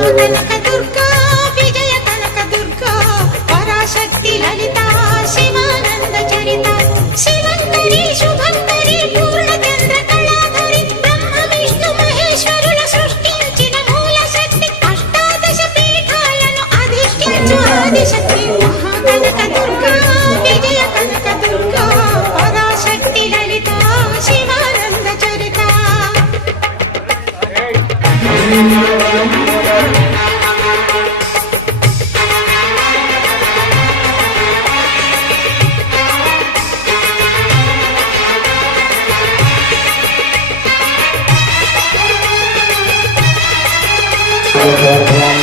కనకదుర్గా విజయ కనకదుర్గా పరాశక్తి లలిత శివానంద చరిత శివంకరి శుభంకరి పూర్ణచంద్ర కళాధరి బ్రహ్మ విష్ణు మహేశ్వరుల సృష్టించిన మూల శక్తి అష్టాదశ పీఠాలను అధిష్ఠించు ఆదిశక్తి మహాకనకదుర్గా విజయ కనకదుర్గా పరాశక్తి లలిత శివానంద చరిత. Oh,